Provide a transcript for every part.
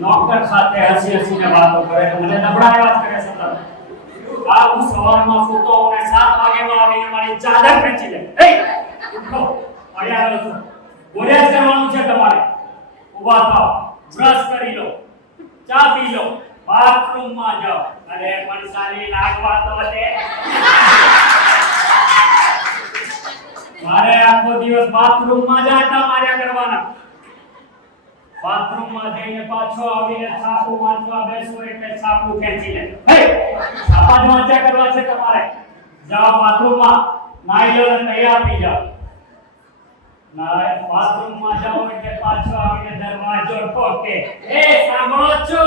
નોકર સાથે હસી હસીને વાતો કરે મને નબળાયા જ કરે સતત આ હું સવારમાં સૂતો અને 7 વાગેમાં આવીને મારી ચાદર ખેંચી લે એ ઉઠો પડ્યા રહો છો બોલે જ કરવાનું છે તમારે ઊભા થાઓ બ્રશ કરી લો ચા પી લો બાથરૂમમાં જાઓ અરે પણ સાલી લાગવા તો દે મારે આખો દિવસ બાથરૂમમાં જ આટા માર્યા કરવાના બાથરૂમમાં જઈને પાછો આવીને છાપું વાંચવા બેસવું એટલે છાપું ખેંચી લે છાપા જ વાંચ્યા કરવા છે તમારે જાઓ બાથરૂમમાં નાઈ લો અને તૈયાર થઈ જાઓ બાથરૂમમાં જાઓ એટલે પાછો આવીને દરવાજો ઠોકે એ સાંભળો છો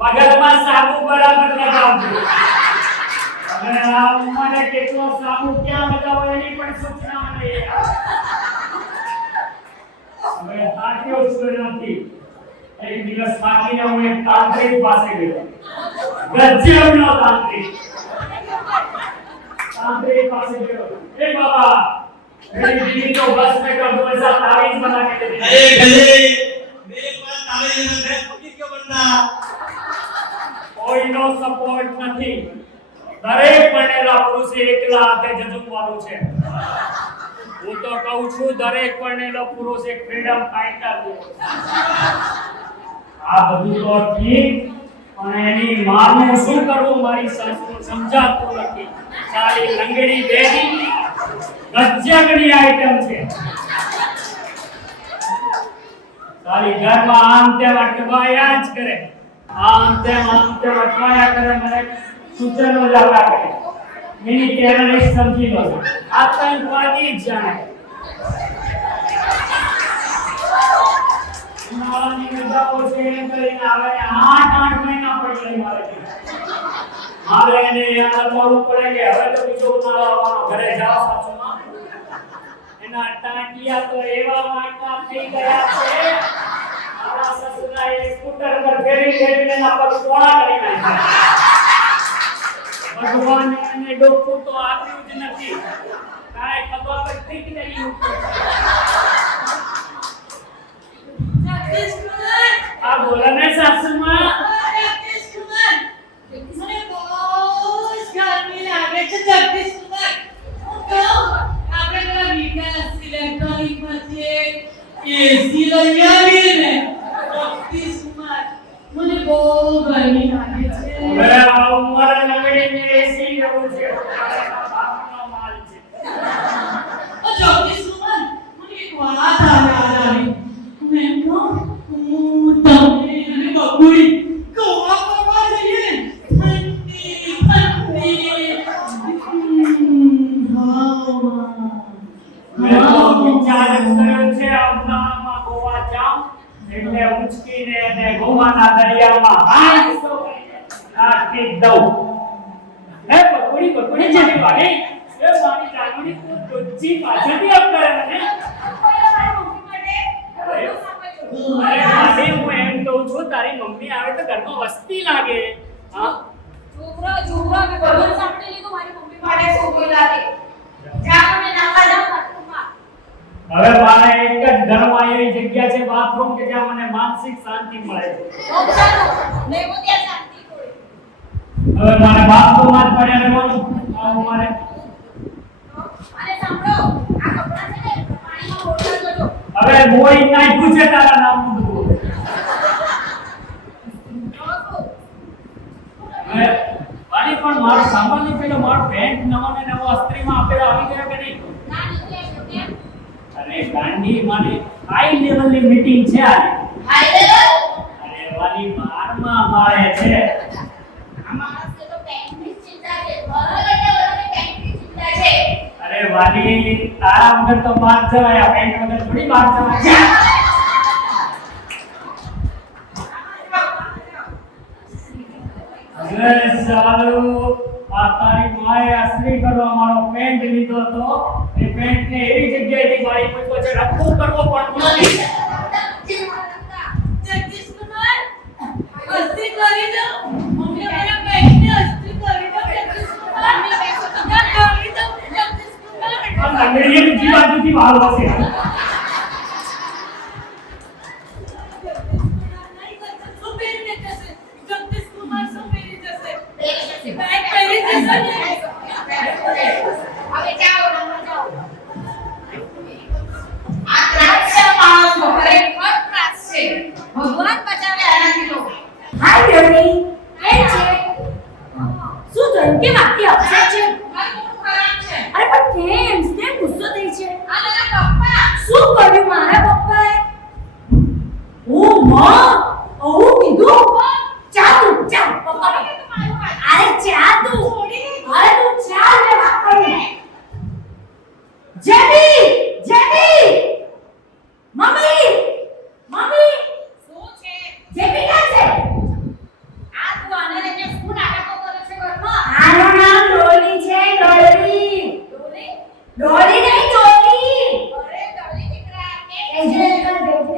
મગજમાં સાબુ બરાબર લગાવજો અને આ ઉંમરે કેટલો સાબુ ક્યાં લગાવો એની પણ સૂચના નહીં હવે આટલો જ નથી એક દિવસ બાકીને હું એક તાંત્રિક પાસે ગયો ગજબનો તાંત્રિક પાસે ગયો એ બાબા मेरी बीवी तो बस में कर दो ऐसा तावीज बना के दे अरे गले मेरे पास तावीज है फकीर क्यों बनना કોઈનો સપોર્ટ નથી દરેક પરણેલા પુરુષે એકલા હાથે જજુમવાનું છે હું તો કહું છું દરેક પરણેલો પુરુષ એક ફ્રીડમ ફાઇટર છે આ બધું તો ઠીક પણ એની માનું શું કરવું મારી સાસુને સમજાતું નથી સાલી લંગડી બેડી ગજબની આઈટમ છે સાલી ઘરમાં આમ તેમ અટવાયા જ કરે આમ તેમ અટવાયા કરે મને સૂચનો જ આપ્યા કરે મિની ટેરરિસ્ટ સમજી લો આતંકવાદી જ જાણે ઉનાળાની રજાઓ છે એમ કરીને આવે 8 મહિના પડી ગઈ મારે એને યાદ કરવું પડે કે હવે તો બીજો ઉનાળો આવવાનો ઘરે જાઓ સાસુમાં એના ટાંટિયા તો એવા વાંકા થઈ ગયા છે મારા સસરાએ સ્કૂટર પર ફેરીને એના પર કોણા કરી નાખ્યા ભગવાને એને ડોકું તો આપ્યું જ નથી કાંઈ ખબર પડતી જ નહીં આ બોલે ને સાસુમાં એસી લઈ આવીને મને બહુ ગરમી લાગે છે હવે ઉંમર લંગડીને એસી લેવું છે બાપનો માલ છે ઓ ચોક્કસ સુમન મને એક વાત આવી મેં કહું તમે અને બબુડી ગોવા ફરવા જઈએ ઠંડી મેં તો વિચાર કર્યો છે ઉનાળામાં ગોવા જાઉં એટલે ઉંચકીને અને ગોવાના દરિયામાં નાખી દઉં હે બકુડી જેવી વાળી એ મારી રાગણી તો દોજી પાછળથી અપ કરે મને અરે મારી હું એમ કહું છું તારી મમ્મી આવે તો ઘરમાં વસ્તી લાગે હા છોકરા મેં બરોબર સાંભળી લીધું મારી મમ્મી માટે છોકરી લાગે જ્યાં મને નાખા જાવ બાથરૂમમાં હવે મારે એક જ ઘરમાં એવી જગ્યા છે બાથરૂમ કે જ્યાં મને માનસિક શાંતિ મળે છે ને હું ત્યાં શાંતિ કોઈ હવે મારે બાથરૂમમાં જ પડ્યા રહેવાનું મારે અને સાંભળો આ કપડાં છે ને પાણીમાં બોટલ કરજો હવે મોઈ નાખ્યું છે તારા નામનું બધું હવે વાલી પણ મારો સામાન્ય પેલો મારો પેન્ટ નવો ને નવો અસ્ત્રીમાં આપેલા આવી ગયા કે નહીં ના નથી આવ્યો કેમ અરે ગાંધી મારે હાઈ લેવલની મીટિંગ છે આ હાઈ લેવલ અરે વાલી 12મા માળે છે અમારા સે તો પેન્ટ ની ચિંતા છે બરાબર એટલે પેન્ટ ની ચિંતા છે અરે વાલી તારા વગર તો બહાર જવાય આ પેન્ટ વગર થોડી બહાર જવાય છે અરે સાલો આ તારી માએ અસલી કરવા મારો પેન્ટ લીધો તો એ પેન્ટ ને એવી જગ્યાએથી બાળી મૂક્યો છે રખવું કરવો પડતો નથી જગદીશ કુમાર અસ્તી કરી દો મમ્મી મારા પેટને અસ્તી કરી દો જગદીશ કુમાર કરી દો જગદીશ કુમાર આ લંગડીએ બીજી બાજુથી વાળવા છે નહીં કરતો તો બેન ડોલી કેમ છે? શું થયું? કેમ આટલી upset છે? અરે પણ કેમ ગુસ્સો થઈ છે? શું કર્યું મારા પપ્પાએ? ઓ માં, આવું કીધું? ચાલ પપ્પા. અરે ચાલ તું. અરે તું ચાલ મે વાત કરું. જેબી મમ્મી શું છે? જેબી ક્યાં છે? આ તું આને લઈને શું નાટકો કરે છે ઘરમાં? આનું નામ ડોલી છે. ડોલી ડોલી? ડોલી નહીં ડોલી. અરે ડોલી દીકરા એ જે મને તું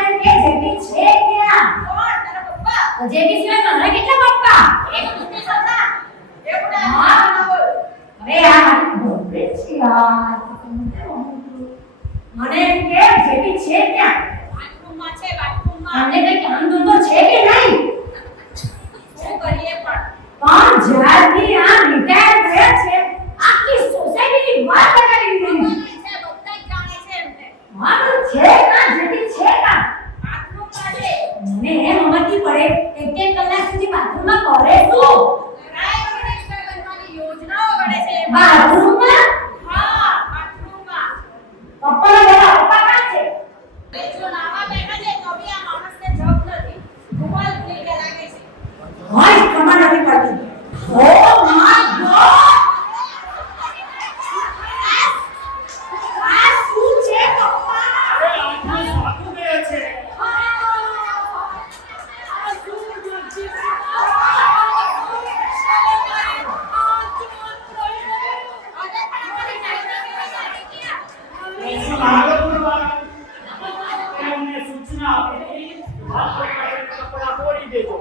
એમ કે જેબી છે ક્યાં? કોણ તારા પપ્પા? જેબી સિવાય મને કેટલા પપ્પા? એક દુખી સતા એવું હા. ના બોલ. અરે યાર બોલે છે યાર. મને એમ કે જેબી છે ક્યાં? બાથરૂમમાં છે બાથરૂમમાં. તમને કઈ કામ ધંધો છે કે નહીં? શું કરીએ પણ પણ જ્યારથી આ રિટાયર થયા છે આખી સોસાયટીની વાત લગાડી દીધી. છે બધા જ જાણે છે એમને. મારું છે કાં જેબી છે કાં? બાથરૂમમાં છે. મને એમ સમજતી પડે એક કલાક સુધી બાથરૂમમાં કરે શું? રાય વગડે છે બનવાની યોજનાઓ ઘડે છે. બાથરૂમમાં? હા બાથરૂમમાં. પપ્પાને બોલા પપ્પા કાં છે? જો નાવા બેઠા છે તો બી આ માણસને જબ નથી. રૂમાલ ભૂલી ગયા લાગે છે. હાય ખબર નથી પડતી. Oh my God! આ શું છે પપ્પા? અરે આટલું સાચું કહે છે. એની ભાગવતમાં એમને સૂચના આપી હાથ પકડીને કપડાં તોડી દેજો.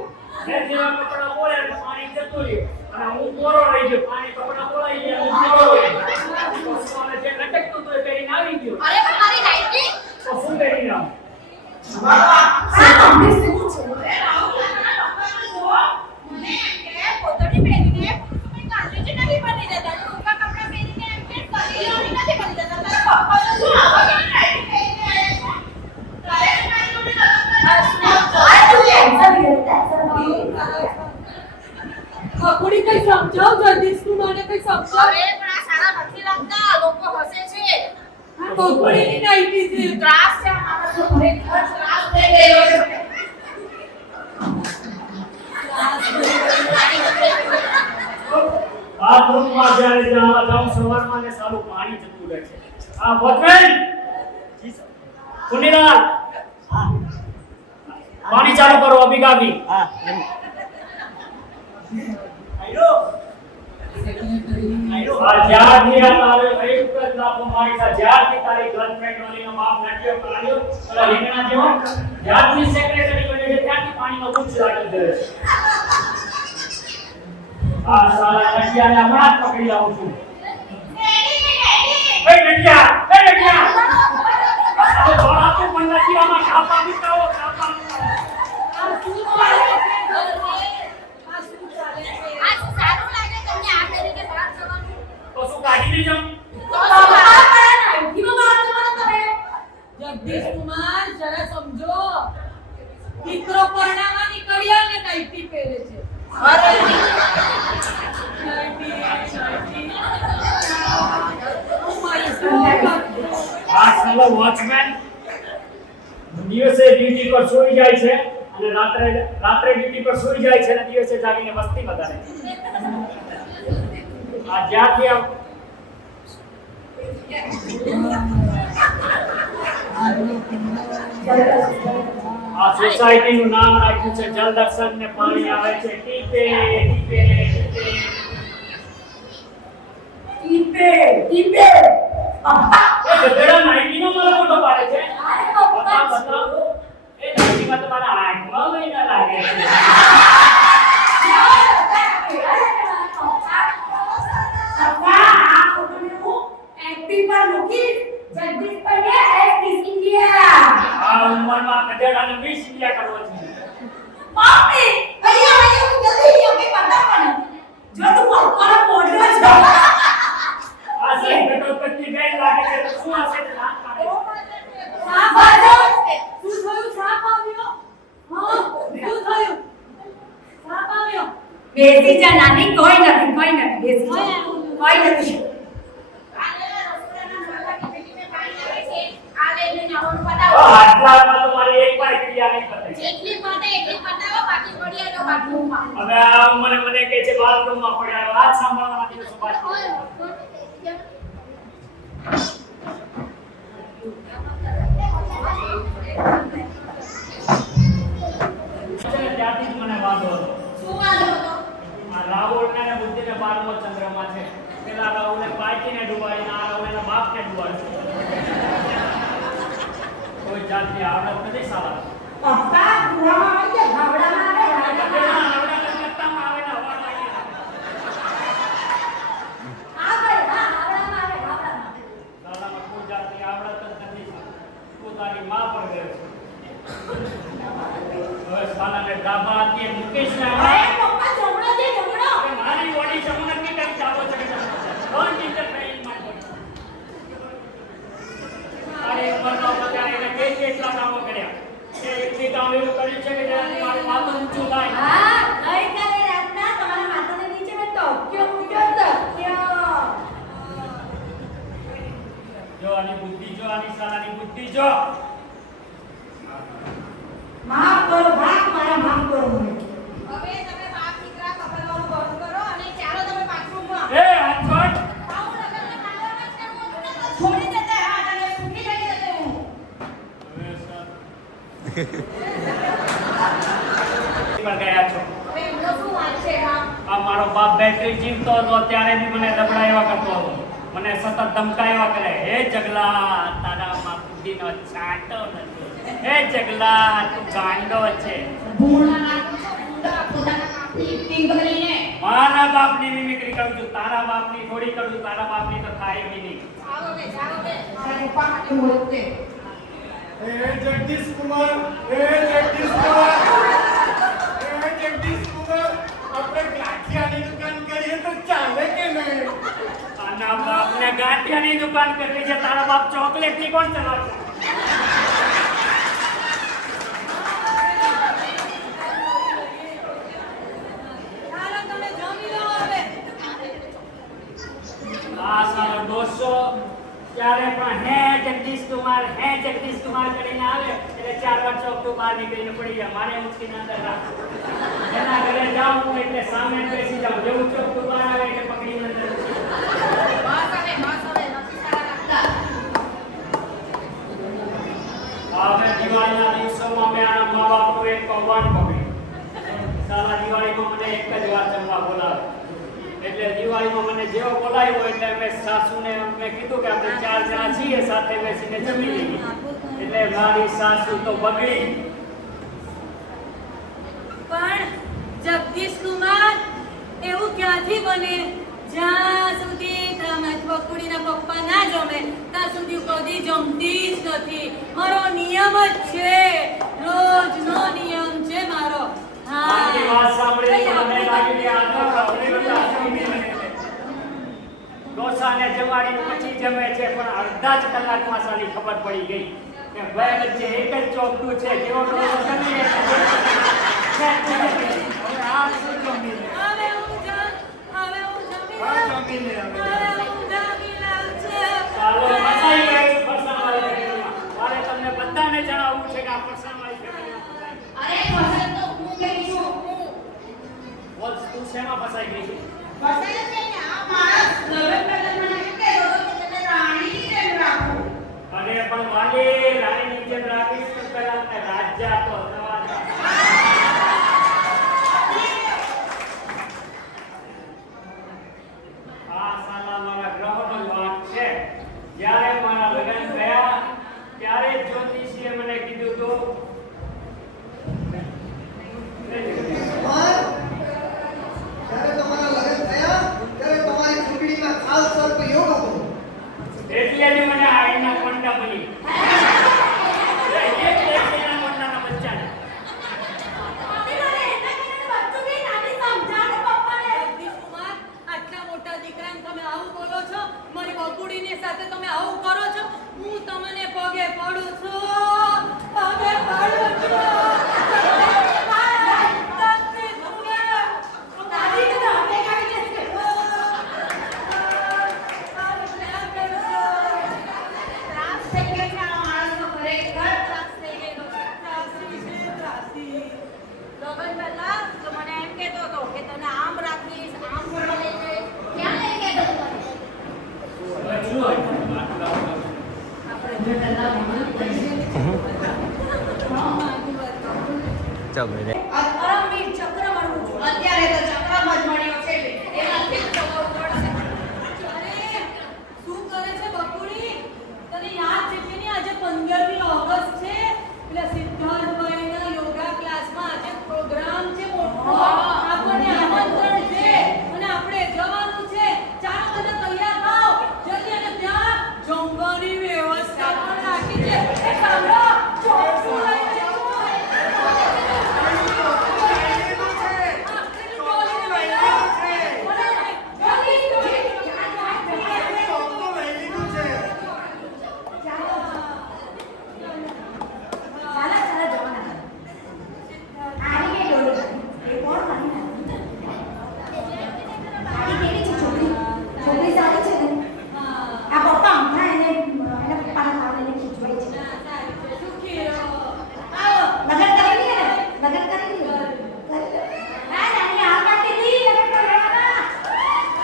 મેં જેવા કપડાં તોડ્યા તો પાણી જતું રહ્યું અને હું કોરો રહી ગયો. પાણી કપડાં તોડાઈ ગયા હું કોરો રહી ગયો. તો શું અને જે લટકતું હતું એ પહેરીને આવી ગયો. અરે પણ મારી નાઈટી? તો શું પહેરીને આવું? આ મમ્મી શું છે? મને એમ કે પોતડી પહેરીને પુરુષોને ગાંધીજી નથી બની જતા. ટૂંકા કપડાં પહેરીને એમ કે સલીલોની નથી બની જતા. તારા પપ્પા તો શું આવા કેવી નાઈટી પહેરીને આવ્યા છે? તારે મારી જોડે લગ્ન આ તું ટેન્શન લે. ખકુડી કઈ સમજાવ જગદીશ તું મને કઈ સમજાવ અરે પણ આ સારા નથી લાગતા. લોકો હસે છે. ખકુડીની નાઈટી છે ત્રાસ છે આ માણસનો. ખરેખર ત્રાસ થઈ ગયો છે. બાથરૂમમાં જ્યારે જાઉં સવારમાં ને સારું પાણી જતું રહે છે. આ વોચમેન પુનીલાલ પાણી ચાલુ કરો અભિગામી. આ જ્યારથી આ તારે એક જ લાફો મારી છે, જ્યારથી તારી ગર્લફ્રેન્ડ ઓલીનો બાપ નાટ્યો પ્રાણ્યો ઓલા રીંગણા જેવો જ્યારથી સેક્રેટરી બની છે ત્યારથી પાણીનો ગુચ્છ લાગી ગયો છે. આ સાલા નટિયાને હમણાં જ પકડી લાવું છું. એ નટિયા હવે દોડાતું પણ નથી. આમાં કાપા મૂકાવો. આ શું સારું લાગે તમને આ તરીકે બહાર જવાનું? તો શું કાઢીને જાઉં? જગદીશ કુમાર જરા સમજો દીકરો પરણાવા નીકળ્યા ને નાઈટી પહેરે છે આ સાલો વોચમેન દિવસે ડ્યુટી પર સૂઈ જાય છે અને રાત્રે ડ્યુટી પર સૂઈ જાય છે અને દિવસે જાગીને મસ્તી વધારે છે. આ જ્યાંથી આ સોસાયટીનું નામ રાખ્યું છે જલદર્શન ને પાણી આવે છે ટીપે ટીપે ટીપે ટીપે એ ગધેડા નાઈટીનો મારો ફોટો પાડે છે. બતાવો એ નાઈટીમાં તમારા આંખમાં મહિના લાગે છે. આ ઉંમરમાં ગધેડાને મિસ ઇન્ડિયા કરવો છે. આ સે ઘટોત્કચની બેન લાગે છે તો શું હશે તે નામ કાઢે. શું થયું સાપ આવ્યો બેસી જા નાની, કોઈ નથી બેસી જા. કોઈ નથી. આટલામાં તો મારી એક વાર ક્રિયા નહીં પતે. જેટલી પતે એટલી પતાવો, બાકી પડી જાય તો બાથરૂમમાં. હવે આ મને કહે છે બાથરૂમમાં પડ્યા. વાત સાંભળવાના દિવસો બાકી. ત્યારથી જ મને વાંધો હતો. શું વાંધો હતો? આ રાહુલને અને બુદ્ધિને 12મો ચંદ્રમાં છે. પેલા રાહુલે પાર્ટીને ડુબાડીને આ રાહુલના બાપને ડુબાડ્યો. કોઈ જાતની આવડત નથી સાલા. પપ્પા કુવામાં આવી જાય, હાવડામાં આવે, આવડા કલકત્તામાં આવે ને હવા લાગી. હા ભાઈ, હા, હાવડામાં આવે, હાવડામાં. સાલામાં કોઈ જાતની આવડત જ નથી. પોતાની માં પર ગયો છે. હવે સાલાને ડાબા હાથે મુકેશને અરે પપ્પા જમણો છે, જમણો. મારી બોડી છે મને નક્કી કરી ડાબો છે કે જમણો છે. Don't interfere in my body. અરે મરનો બગાડે એને કેટલા કામો કર્યા. એ એટલી કામ એવું કર્યું છે કે જેનાથી મારું માથું ઊંચું થાય. હા, ગઈકાલે રાતના તમારા માથાને નીચે મેં ટોક્યો મૂક્યો, ટોક્યો. જો આની બુદ્ધિ જો, આની સાલાની બુદ્ધિ જો. માફ કરો, બાપ, મારા માફ કરો મને. હવે તમે બાપ દીકરા કપડવાનું બંધ કરો અને ચાલો તમે બાથરૂમમાં. એ હાથ છોડ. આવું લગનને માંડવામાં જ કરવું હતું ને તો છોડી દેતા હાથ અને સૂકી જઈ જતે હું. હવે સર પર ગયા છો. હવે એમનો શું વાત છે હા? આ મારો બાપ બેટરી જીવતો હતો ત્યારે બી મને દબડાવ્યા કરતો હતો. મને સતત ધમકાવ્યા કરે. હે જગલા, તારામાં બુદ્ધિનો છાંટો નથી. હે જગલા, તું ગાંડો છે. ભૂણા નાખું છો, ભૂંડા પોતાના કાપની એક્ટિંગ કરીને. મારા બાપની મિમિક્રી કરું છું, તારા બાપની થોડી કરું છું. તારા બાપની તો થાય બી નહીં. જાઓ હવે, મારા પપ્પા માટે બોલતે. જગદીશ કુમાર, જગદીશ કુમાર, જગદીશ કુમાર, આપણે ગાંઠિયાની દુકાન કરીએ તો ચાલે કે નહીં? આના બાપને ગાંઠિયાની દુકાન કરવી છે. તારા બાપ ચોકલેટની કોણ ચલાવશે? ચાલો તમે જમી લો હવે. આ સારો ડોસો ત્યારે પણ હે જગદીશ કુમાર કરીને આવે એટલે 4 વાર ચોકટું બહાર નીકળીને પડી જાય. મારે ઉચકીને અંદર રાખ. એના ઘરે જાઉં એટલે સામે બેસી જાઉં. જેવું ચોકટું બહાર આવે એટલે પકડીને અંદર ઉચકી. બસ હવે, નથી સારા લાગતા. હવે દિવાળીના દિવસોમાં મેં આના મા બાપનું એક કૌભાંડ પકડ્યું. સાલા દિવાળીમાં મને એક જ વાર જમવા બોલાવે. એટલે દિવાળીમાં મને જેવો બોલાવ્યો એટલે મેં સાસુને મેં કીધું કે આપણે 4 જણા છીએ સાથે બેસીને જમી લઈએ. એટલે મારી સાસુ તો બગડી. પણ જગદીશ કુમાર એવું ક્યાંથી બને? જ્યાં સુધી તમે બકુડીના પપ્પા ના જમે ત્યાં સુધી હું કદી જમતી જ નથી. મારો નિયમ જ છે, રોજનો નિયમ છે મારો. આની વાત સાંભળી તો મને લાગી આ તો ડોસાને જમાડીને પછી જમે છે. પણ અડધા જ કલાકમાં સારી ખબર પડી ગઈ કે ભાઈ વચ્ચે એક જ ચોકટું છે. જેવો ડોસો જમીએ હવે હું જમી લઉં. હવે હું જમી લઉં છું. ચાલો ફસાઈ ગઈ ફરસાણવાળી ફેમિલીમાં. મારે તમને બધાને જણાવવું છે કે આ ફરસાણવાળી ફેમિલીમાં ફસાઈ ગઈ. અરે ફસાઈ તો હું ગઈ છું. બોલ તું શેમાં ફસાઈ ગઈ છે? ફસાઈ જ નહીં ને આ માણસ લગ્ન પહેલા મને એમ કહેતો હતો કે તને રાણીની જેમ રાખું. અને પણ વાલી રાણીની જેમ રાખીશ તો પહેલા તે રાજ્ય આપો. આ સાલા મારા ગ્રહોનો જ વાંક છે. જ્યારે મારા લગ્ન થયા ત્યારે જ્યોતિષીએ મને કીધું હતું જ્યારે તમારા લગ્ન થયા ત્યારે તમારી કુંડળીમાં ખાસ સર્પ યોગ હતો. એટલે જ મને આઈના કોંડા બની. એક દેશના કોંડા ચોકડી પરમવીર ચક્ર મળવું જોઈએ. અત્યારે તો ચક્રમાં જ મળ્યો છે એમાંથી જ જવું પડશે. અરે શું કરે છે બકુડી? તને યાદ છે કે નહીં આજે 15મી ઓગસ્ટ છે? પેલા સિદ્ધાર્થભાઈના યોગા ક્લાસમાં આજે પ્રોગ્રામ છે મોટો. આપણને આમંત્રણ છે અને આપણે જવાનું છે. ચાલો બધા તૈયાર થાઓ જલ્દી. અને ત્યાં જમવાની વ્યવસ્થા પણ રાખી છે. એ સાંભળો, ચોકસું લઈ લેજો. ચાલો ચાલો જવાના. આની કે ડોલી. એ કોણ માની આની કેવી છે છોકરી? છોકરી સારી છે ને? આ પપ્પા હમણાં એને એના પપ્પાના કારણે ખીચવાય છે. સુખી રહો. આવો. લગન કરી લે ને? લગન કરી લે. ના નાની આ માટે નહીં લગન કરવાના. ચાલો.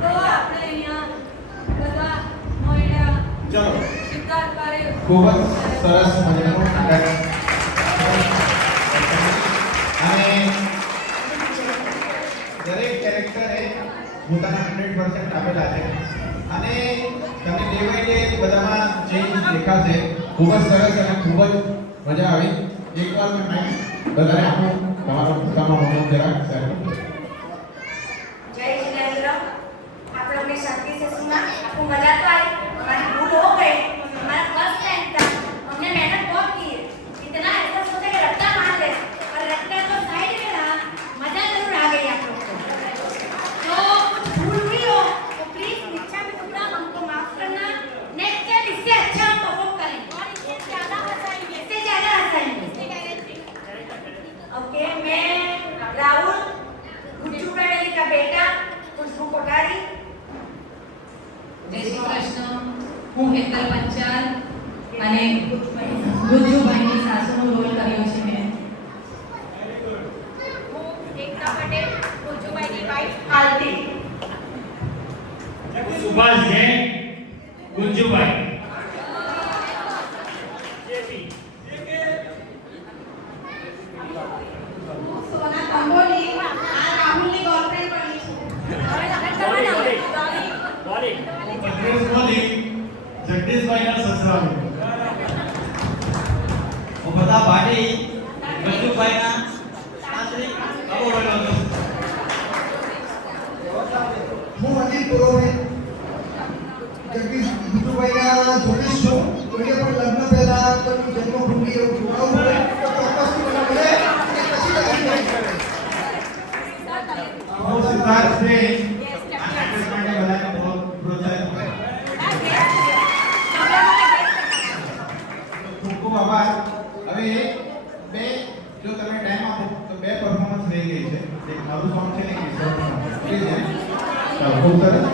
તો આપણે અહીંયા બધા મળ્યા. ચલો સિદ્ધાર્થભાઈ ખૂબ જ સરસ મજાનું નાટક અને દરેક કેરેક્ટરે પોતાના 100% આપેલા છે અને તમને ડે બાય ડે બધામાં ચેન્જ દેખાશે. ખૂબ જ સરસ અને ખૂબ જ મજા આવી. એકવાર મેં ટાઈમ બધાને આપું તમારો પોતાનો અનુભવ જરાક શેર કરો. जय जिनेंद्र आप लोग ने शांति से सुना. आपको मजा तो आई? हमारी भूल हो गई. हमारा फर्स्ट टाइम था. हमने मेहनत बहुत की है. इतना ऐसा सोचा कि रट्टा मार दे और रट्टा तो साइड में रहा. मजा जरूर आ गई आप लोग को. तो भूल हुई हो तो प्लीज इच्छा में टुकड़ा हमको माफ करना. नेक्स्ट टाइम इससे अच्छा हम परफॉर्म करेंगे और इससे ज्यादा हंसाएंगे. इससे ज्यादा हंसाएंगे. ओके. मैं राहुल गुज्जू फैमिली का बेटा खुशबू कोठारी. જય શ્રી કૃષ્ણ. હું હેતલ પંચાલ અને ગુજ્જુભાઈની સાસુનો રોલ કર્યો છે મેં. એકતા પટેલ ગુજ્જુભાઈની વાઈફ आरती. સુભાષ જૈન ગુંજુભાઈ સોના કંબોલી આ રાહુલની ગર્લફ્રેન્ડ બની છે. હવે લગન કરવાના. જગદીશભાઈના સસરાનું હું બધા પાટી ગજુભાઈના સાસરી બાબો બન્યો હતો. હું અનિલ પુરોહિત જગદીશ ગુજુભાઈના જોડીશ છું. કોઈને પણ લગ્ન પહેલા કોઈ જન્મભૂમિ એવું જોડાવવું હોય તો ચોક્કસથી મને મળે અને પછી લગ્ન કરે. હું સિદ્ધાર્થ છે આ નાટક માટે બધાને બહુ પ્રોત્સાહિત કરે. ખૂબ ખૂબ આભાર. હવે બે જો તમે ટાઈમ આપો તો બે પરફોર્મન્સ રહી ગઈ છે. એક મારું સોંગ છે ને એક વિશ્વનું સોંગ છે. ચાલો ખૂબ સરસ.